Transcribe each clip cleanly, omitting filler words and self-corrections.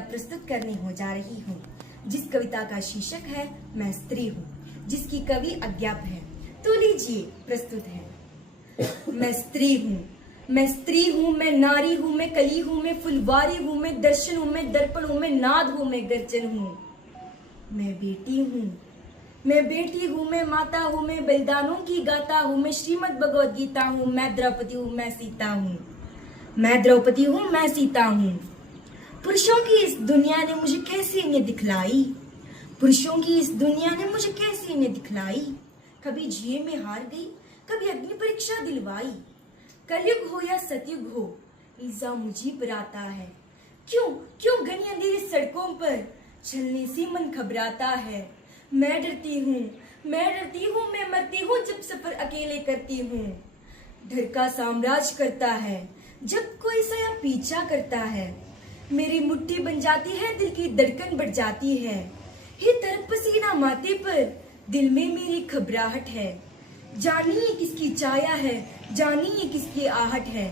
प्रस्तुत करने हो जा रही हूँ, जिस कविता का शीर्षक है मैं स्त्री हूँ, जिसकी कवि अज्ञात है। तो लीजिए प्रस्तुत है। मैं स्त्री हूँ, मैं स्त्री हूँ, मैं नारी हूँ, मैं कली हूँ, मैं फुलवारी हूँ, मैं दर्शन हूँ, मैं दर्पण हूँ, मैं नाद हूँ, मैं गर्जन हूँ। मैं बेटी हूँ, मैं बेटी हूँ, मैं माता हूँ, मैं बलिदानों की गाता हूँ, मैं श्रीमद् भगवद गीता हूँ, मैं द्रौपदी हूँ, मैं सीता हूँ, मैं द्रौपदी हूँ, मैं सीता हूँ। पुरुषों की इस दुनिया ने मुझे कैसी इन्हें दिखलाई, पुरुषों की इस दुनिया ने मुझे कैसी इन्हें दिखलाई। कभी जिए में हार गई, कभी अग्नि परीक्षा दिलवाई। कलयुग हो या सतयुग हो, इल्जाम मुझी पर आता है। क्यों क्यों घनी अंधेरी सड़कों पर चलने से मन घबराता है। मैं डरती हूँ, मैं डरती हूँ, मैं मरती हूँ जब सफर अकेले करती हूँ। डर का साम्राज्य करता है जब कोई साया पीछा करता है। मेरी मुट्ठी बन जाती है, दिल की धड़कन बढ़ जाती है। ही तरफ पसीना माथे पर, दिल में मेरी घबराहट है। जानिए किसकी छाया है, जानिए किसकी आहट है,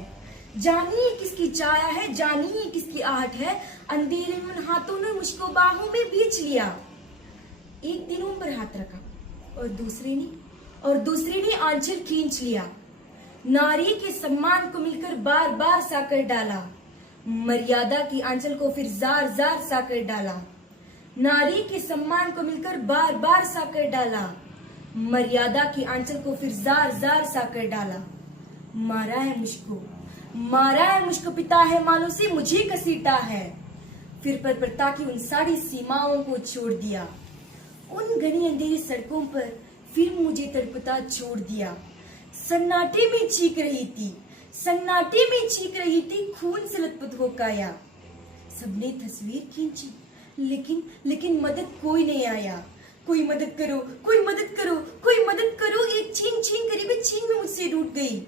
जानिए किसकी छाया है, जानिए किसकी आहट है। अंधेरे उन हाथों ने मुझको बाहों में बींच लिया। एक दिन उन पर हाथ रखा और दूसरे ने आंचल खींच लिया। नारी के सम्मान को मिलकर बार बार साकर डाला, मर्यादा की आंचल को फिर जार जार साकर डाला। नारी के सम्मान को मिलकर बार बार साकर डाला, मर्यादा की आंचल को फिर जार जार साकर डाला। मारा है मुझको, मारा है मुझको पिता है, मानो से मुझे घसीटा है। फिर परता की उन सारी सीमाओं को छोड़ दिया। उन घनी अंधेरी सड़कों पर फिर मुझे तड़पता छोड़ दिया। सन्नाटे में चीख रही थी, सन्नाटे में चीख रही थी, खून से लथपथ हो काया। सबने तस्वीर खींची, लेकिन मदद कोई नहीं आया। कोई मदद करो, कोई मदद करो, कोई मदद करो। एक छीन छीन करीबी छीन में मुझसे रूठ गई।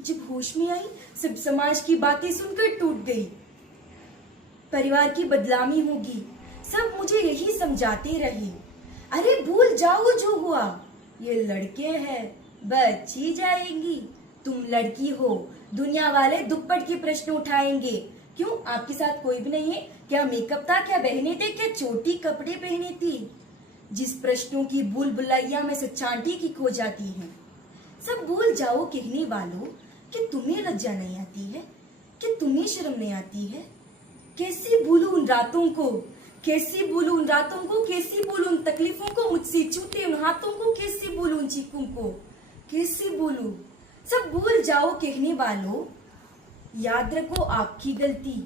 जब होश में आई, सब समाज की बातें सुनकर टूट गई। परिवार की बदनामी होगी, सब मुझे यही समझाते रहे। अरे भूल जाओ जो हुआ, ये लड़के हैं, बची जाएंगी। तुम लड़की हो, दुनिया वाले दुप्पट के प्रश्न उठाएंगे। क्यों, आपके साथ कोई भी नहीं है क्या? मेकअप था क्या? बहने थे क्या? चोटी कपड़े पहने थी? जिस प्रश्नों की भूल भुलैया में सच्चांटी की खो जाती है। सब भूल जाओ कहने वालों कि तुम्हें लज्जा नहीं आती है, कि तुम्हें शर्म नहीं आती है। कैसे भूलूं उन रातों को, कैसे भूलूं उन रातों को, कैसे भूलूं उन तकलीफों को, मुझसे छूटे उन हाथों को, कैसे भूलूं उन चीखों को, कैसे भूलूं। सब भूल जाओ कहने वालों, याद रखो आपकी गलती।